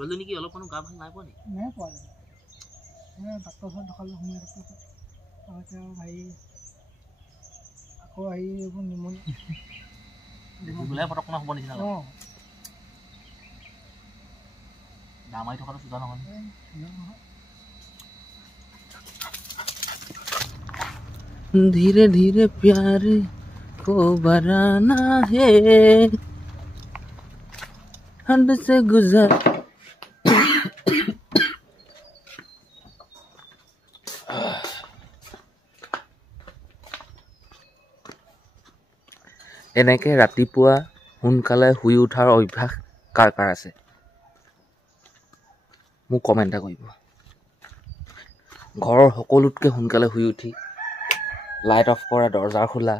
ছোৱালীজনী কি অলপ গা ভাল নাই পোৱা নি? নাই পোৱা ডাক্তৰ ওচৰত দেখালোঁ হোমিঅ' ডাক্তৰ ওচৰত এতিয়া ভাই আকৌ আহি এইবোৰ নিমনিয়া দেখিবলৈ পটককৈ হ'ব নিচিনা লাগে। দাম মাৰি থকাটো চোদা নহয়। धीरे धीरे प्यार को बराना है हद से गुजर এনেকে ৰাতিপুৱা সোনকালে শুই উঠাৰ অভ্যাস কাৰ কাৰ আছে মোক কমেণ্ট কৰিব। ঘৰৰ সকলোতকৈ সোনকালে শুই উঠি লাইট অফ কৰা, দৰজা খোলা।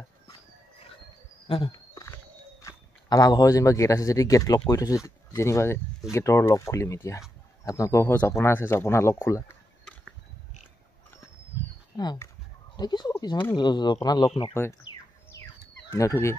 আমাৰ ঘৰৰ যেনিবা গেট আছে যদি গেট লক কৰি থৈছোঁ, যেনিবা গেটৰ লক খুলিম এতিয়া। আপোনালোকৰ ঘৰৰ জপনা আছে, জপনা লক খোলা। দেখিছোঁ কিছুমান জপনা লক নকৰে, নথবি।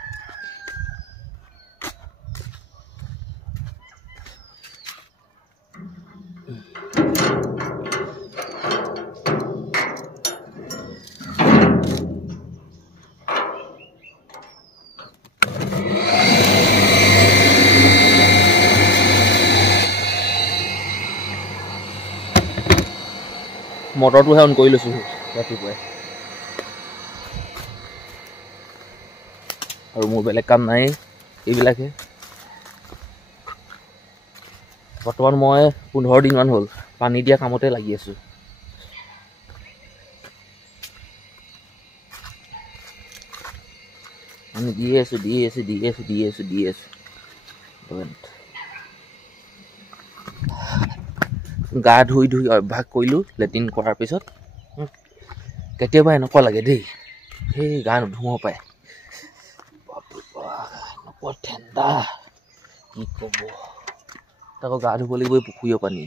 মটৰটোহে অন কৰি লৈছোঁ ৰাতিপুৱাই, আৰু মোৰ বেলেগ কাম নাই এইবিলাকে। বৰ্তমান মই 15 দিনমান হ'ল পানী দিয়া কামতে লাগি আছোঁ। আমি দি আছোঁ। গা ধুই অভ্যাস কৰিলোঁ লেট্ৰিন কৰাৰ পিছত। কেতিয়াবা এনেকুৱা লাগে দেই, সেই গা নুধুও পায়, এনেকুৱা ঠাণ্ডা কি ক'ব। আকৌ গা ধুব লাগিব পুখুৰীৰ পানী।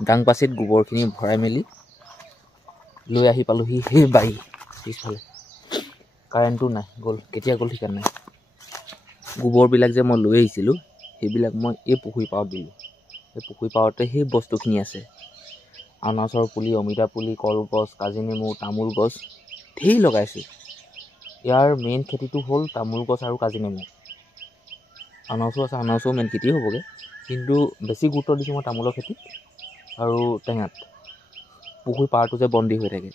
ডাংপাচিত গোবৰখিনি ভৰাই মেলি লৈ আহি পালোহি সেই বাৰী পিছফালে। কাৰেণ্টটো নাই, গ'ল, কেতিয়া গ'ল ঠিকান নাই। গোবৰবিলাক যে মই লৈ আহিছিলোঁ সেইবিলাক মই এই পুখুৰী পাৰত দিলোঁ। এই পুখুৰী পাৰতে সেই বস্তুখিনি আছে। আনাৰসৰ পুলি, অমিতা পুলি, কলগছ, কাজি নেমু, তামোল গছ ঢেৰ লগাইছোঁ। ইয়াৰ মেইন খেতিটো হ'ল তামোল গছ আৰু কাজি নেমু। আনাৰসো আছে, আনাৰসো মেইন খেতি হ'বগৈ, কিন্তু বেছি গুৰুত্ব দিছোঁ মই তামোলৰ খেতিত আৰু টেঙাত। পুখুৰী পাৰটো যে বন্দী হৈ থাকে,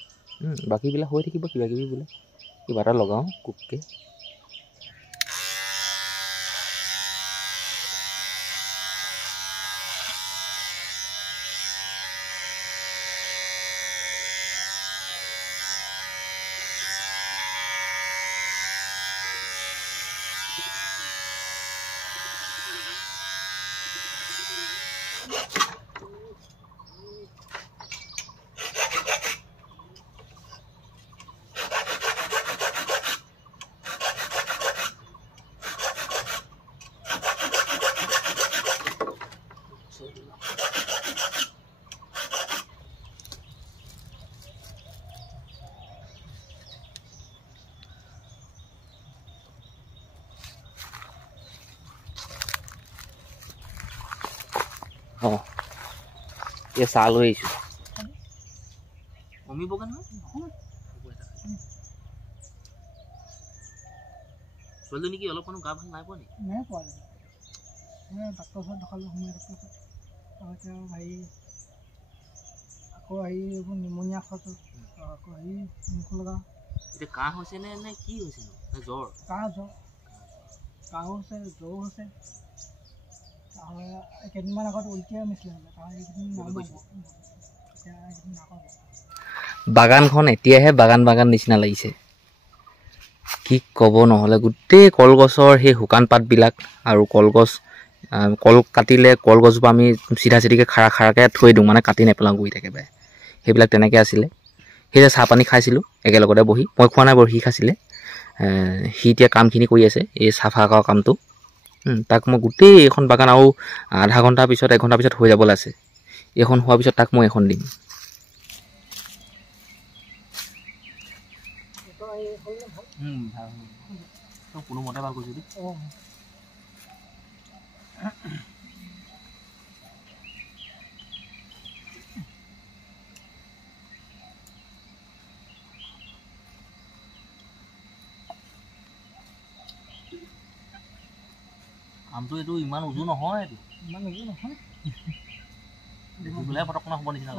বাকীবিলাক হৈ থাকিব কিবা কিবি বোলে, কিবা এটা লগাওঁ কুককৈ। অঁ, এই চাহ লৈ আহিছোঁ। কমিবগৈ নহয়। ছোৱালীজনী কি অলপ গা ভাল নাই পোৱা নি? নাই পোৱা ডাক্তৰ ওচৰত দেখালোঁ হোমিঅ' ডাক্তৰ ওচৰত এতিয়া ভাই আকৌ আহি এইবোৰ নিমনিয়া খোৱাটো আকৌ আহি মুখ লগা। এতিয়া কাহ হৈছে নে কি হৈছে নে জ্বৰ? কাহ জ্বৰ কাহ হৈছে জ্বৰ হৈছে কেইদিনমান আগত উল্টিয়ে মিছিলে এইকেইদিন নাপাব এতিয়া এইকেইদিন নাপাব বাগানখন এতিয়াহে বাগান নিচিনা লাগিছে কি ক'ব নহ'লে গোটেই কলগছৰ সেই শুকান পাতবিলাক আৰু কলগছ কল কাটিলে কলগছজোপা আমি চিধা চিধিকৈ খাৰাকৈ থৈ দিওঁ মানে কাটি নেপেলাওঁ গৈ থাকে বাই সেইবিলাক তেনেকৈ আছিলে সেই যে চাহ পানী খাইছিলোঁ একেলগতে বহি মই খোৱা নাই বাৰু সি খাইছিলে সি এতিয়া কামখিনি কৰি আছে এই চাফা কৰা কামটো তাক মই গোটেই এইখন বাগান আৰু আধা ঘণ্টাৰ পিছত 1 ঘণ্টাৰ পিছত হৈ যাবলৈ আছে এইখন হোৱাৰ পিছত তাক মই এখন দিম কোনো মতে ভাল কৰিছোঁ আমটো এইটো ইমান উজু নহয় ইমান উজু নহয় দেখিবলৈ পটকনা হ'ব নিচিনা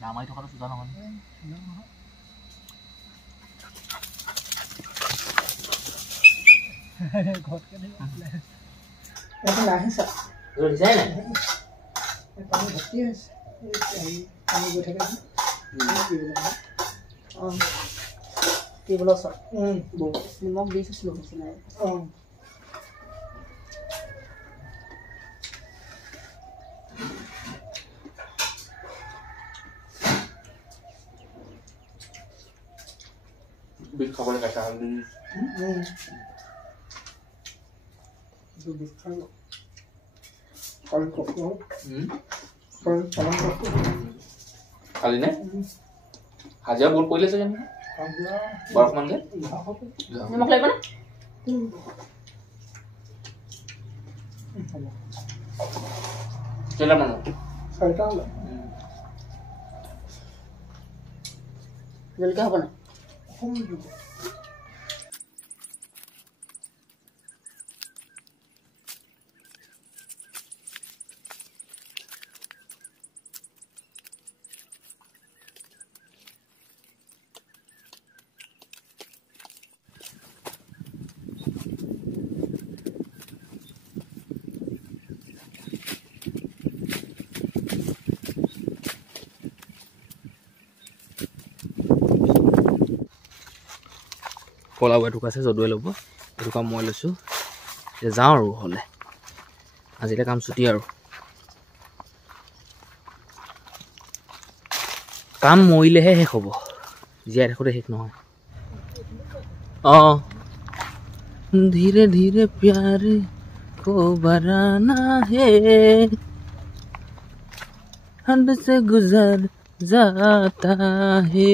দামাৰি থকাটো চোজা নহয় নিমখ দি থৈছিলোঁ বিট খাবলৈ কাটা হালধি খালি নে হাজিৰা বহুত পৰিলে চাগে বৰফমান যে নিমখ লাগিব নে কেইটা মানুহ 4টা জলকীয়া হ'ব নাই কলাও এটুক আছে যদুৱে ল'ব এটুকা মই লৈছোঁ এতিয়া যাওঁ আৰু হ'লে আজিলৈ কাম ছুটি আৰু কাম মৰিলেহে শেষ হ'ব জীয়াই থাকোঁতে শেষ নহয় অঁ ধীৰে ধীৰে প্যাৰে को बराना है हद से गुजर जाता है